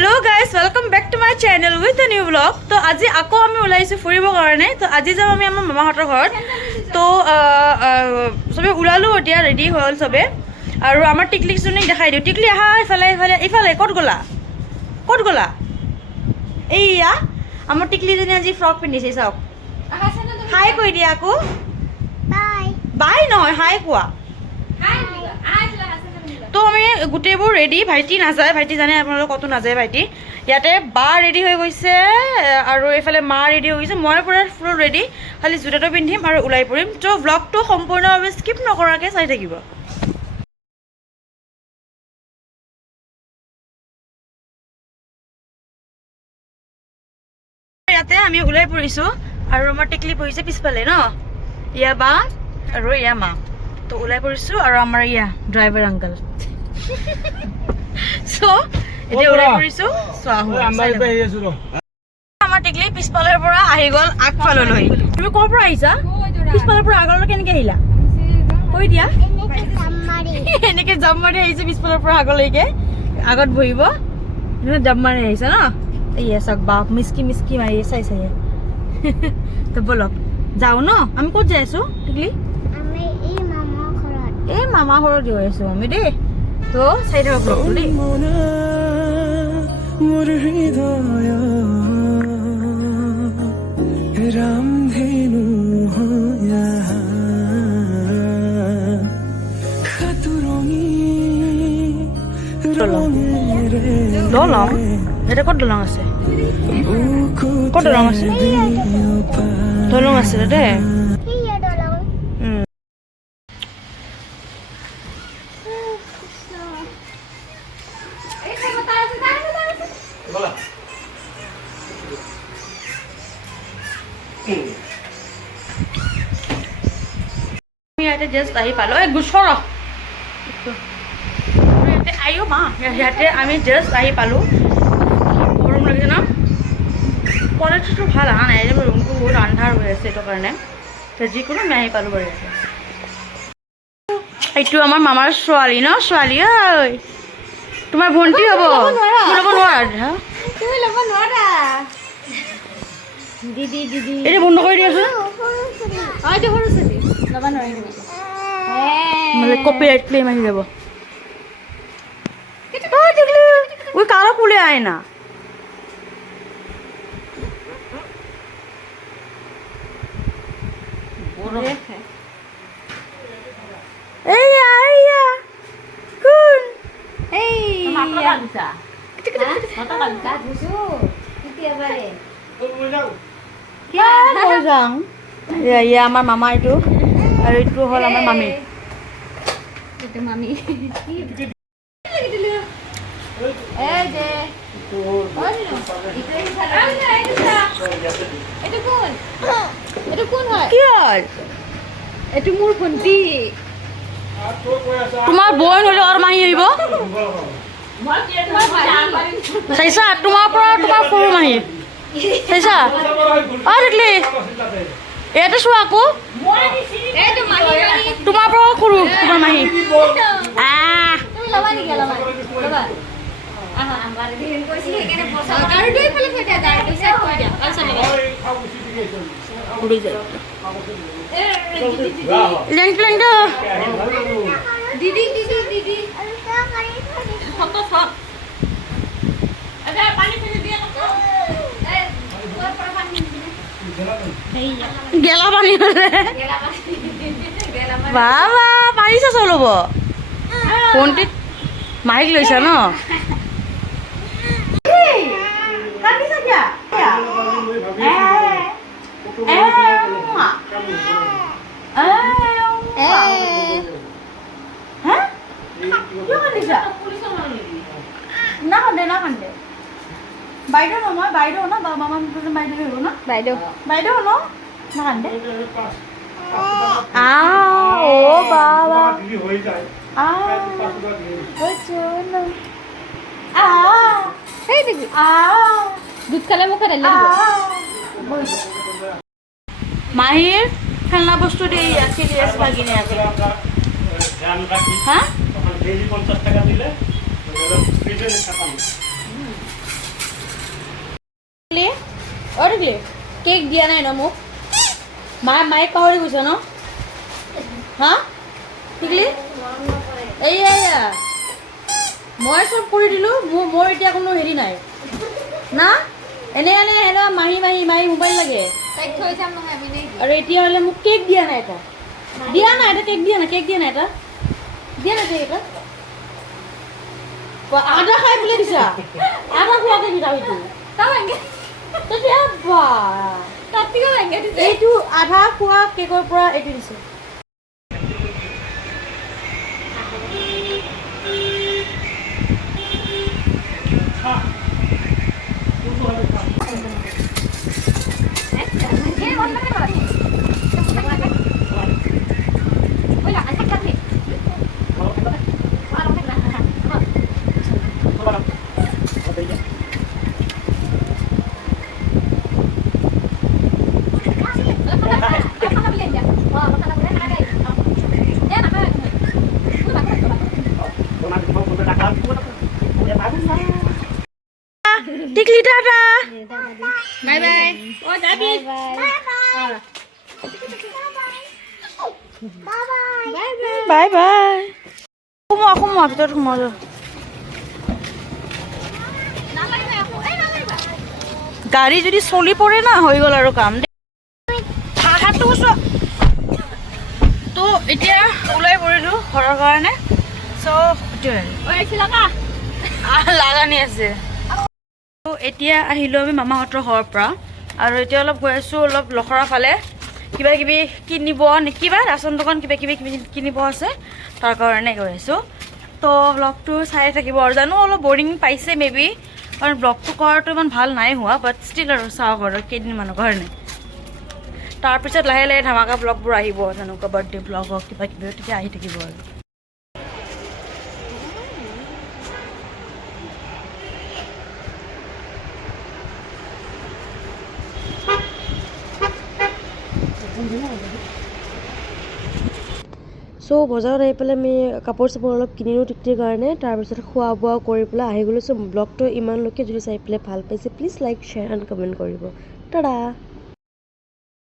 Hello guys, welcome back to my channel with a new vlog. So আজি আকৌ আমি ওলাইছো ফুৰিব কাৰণে। তো আজি যাম আমি আমাৰ মামাহঁতৰ ঘৰত। তো সবে ওলালো এতিয়া ৰেডি হ'ল সবে। আৰু আমাৰ টিকলিজনী দেখাই দিও। টিকলি আহা ইফালে ক'ত গলা? ক'ত গলা? এইয়া আমাৰ টিকলিজনী আজি ফ্ৰক পিন্ধিছে চাওক। হাই কৈ দিয়া আকৌ। বাই। বাই নহয় হাই কোৱা। তো আমি গোটেইবোৰ ৰেডি ভাইটি নাযায় ভাইটি জানে আপোনালোক কত নাযায় ভাইটি ইয়াতে বা ৰেডি হৈ গৈছে আৰু এফালে মা ৰেডি হৈ গৈছে মই পুৰা ফুল ৰেডি খালি জুতাটো পিন্ধিম আৰু ওলাই পৰিম তো ব্লগটো সম্পূৰ্ণভাৱে স্কিপ নকৰাকে চাই থাকিব ইয়াতে আমি ওলাই পৰিছো আৰু আমাৰ টেকলি বহিছে পিছফালে ন ইয়া বা আৰু ইয়া মা তো ওলাই পৰিছো আৰু আমাৰ ইয়া ড্ৰাইভাৰ আংকল So, এটা ওলাই পৰিছো সোয়াহু আমাৰ টেকলি পিছফালৰ পৰা আহি গল আগফাললৈ তুমি কৰ পৰা আহিছা পিছফালৰ পৰা আগলৈ কেনেকৈ আহিলা কৈ দিয়া এনেকৈ জাম মাৰি আহিছে পিছফালৰ পৰা আগলৈকে আগত বহিব জাম মাৰি আহিছে ন এই চাক বাপ মিস্কি মাৰি চাই তো বলক যাও ন আমি ক'ত যাই আছো টেকলি আমি এই মামা ঘৰত গৈ আছো আমি দেই তো চাই থাকক ব্লগটো দেই মোৰ হৃদয় ৰামধেনু হয়া খতুৰঙি দলং এটা ক'ত দলং আছে ক'ত দলং আছে দলং আছে দেই ইয়াতে জাস্ট আহি পালো এই গুছৰ ইয়াতে আইও মা ইয়াতে আমি জাস্ট আহি পালো গৰম লাগিছে ন কোৱালিটিটো ভাল অহা নাই ৰুমটো বহুত আন্ধাৰ হৈ আছে এইটো কাৰণে তো যিকোনো আমি আহি পালো বাৰু ইয়াতে এইটো আমাৰ মামাৰ ছোৱালী ন ছোৱালী ঐ তোমাৰ ভণ্টি হ'ব ল'ব নোৱাৰা তুমি ল'ব নোৱাৰা দিদি এটা বন্ধ কৰি দিয়াচোন এইটো সৰু ছোৱালী ল'ব নোৱাৰি মানে কপিৰাইট ক্লেইম আহি যাব ওই কাৰো কুলে আয় না আমাৰ মামা এইটো আৰ এইটো হল আমাৰ মামি মোৰ ভণ্টি তোমাৰ বই হলে আৰু মাহী আহিব চাইছা তোমাৰ পৰা তোমাৰ সৰু মাহী চাইছা দেখলি এটা চোৱা আকৌ তোমাৰ পৰা সৰু তোমাৰ মাহী গেলা পানী বাবা পাৰিছা চলাব ফোনটিত মাইক লৈছা ন বাইদেউ নহয় বাইদেউ ন মামা বাইদেউ হব ন বাইদেউ ন না কান্দে ও বাবা দুধ খালে মুখে মাহির খেলনা বস্তু দিয়ে সিরিয়াস লাগিনে আছে হ্যাঁ 50 টাকা দিলে টিকলি কেক দিয়া নাই ন মোক মায়ে পাহৰি গৈছে ন হা টিকলি এইয়া মই চব কৰি দিলোঁ মোৰ এতিয়া কোনো হেৰি নাই না এনে মাহী মোবাইল লাগে আৰু এতিয়া হ'লে মোক কেক দিয়া নাই এটা কেক দিয়া নাই কেক দিয়া নাই এটা আধা খাই বোলে দিছা আধা খোৱাকে দিছা সেইটো এইটো আধা খোৱা কেকৰ পৰা এইটো দিছে টিকলি টাটা বাই বাই ও যাবি বাই বাই সোমোৱা ভিতৰত সোমোৱা গাড়ী যদি চলি পৰে না হৈ গ'ল আৰু কাম তো এতিয়া ওলাই পৰিলোঁ ঘৰৰ কাৰণে লাগানি আছে এতিয়া আহিলোঁ আমি মামাহঁতৰ ঘৰৰ পৰা আৰু এতিয়া অলপ গৈ আছোঁ অলপ লখৰা ফালে কিবা কিবি কিনিব কিবা ৰাচন দোকান কিবা কিবি কিনিব আছে তাৰ কাৰণে গৈ আছোঁ তো ব্লগটো চাই থাকিব আৰু জানো অলপ বৰিং পাইছে মেবি কাৰণ ব্লগটো কৰাটো ইমান ভাল নাই হোৱা বাট ষ্টিল আৰু চাওক আৰু কেইদিনমানৰ কাৰণে তাৰপিছত লাহে লাহে ধামাকা ব্লগবোৰ আহিব তেনেকুৱা বাৰ্থডে ব্লগ হওক কিবা কিবি তেতিয়া আহি থাকিব আৰু চ' বজাৰত আহি পেলাই আমি কাপোৰ চাপোৰ অলপ কিনিলোঁ টিকটিৰ কাৰণে তাৰপিছত খোৱা বোৱা কৰি পেলাই আহি গ'লোঁ চ' ব্লগটো ইমানলৈকে যদি চাই পেলাই ভাল পাইছে please like share and comment কৰিব টাটা